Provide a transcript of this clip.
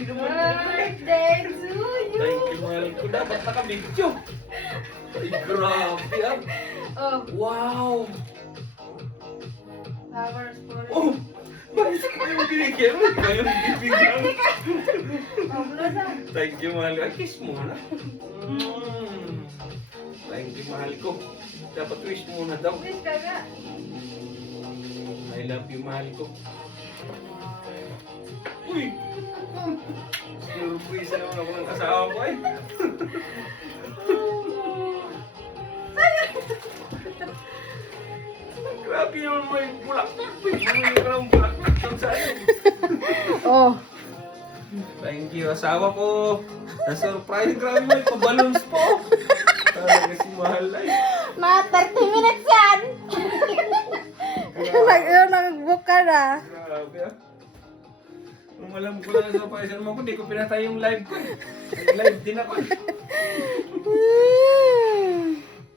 Grabe naman. Birthday to you! Thank you, mahal ko. Dapat naka-video. Ay, grabe ah. Oh, Wow. flowers for you. Oh, bakit ko yung binigyan mo? Ikaw yung bibigyan. Oh, Blosa. Thank you, mahal ko. Ay, kiss mo na. Thank you, mahal ko. Dapat wish muna daw. Wish ka nga. I love you, mahal ko. Uy! Surprise naman ako ng kasama ko eh. Grabe naman mo yung bulaklak. Bumili ka ng bulaklak. Saan sa'yo? Oh. Thank you, asawa ko. Na-surprise. Grabe mo yung pa-balloons po. Talaga si mahal ay. Mga 30 minutes yan! Nag-book ka na. Grabe ah. Nung alam ko lang sa surprise mo ko, di ko pinatay yung live ko. Live din ako.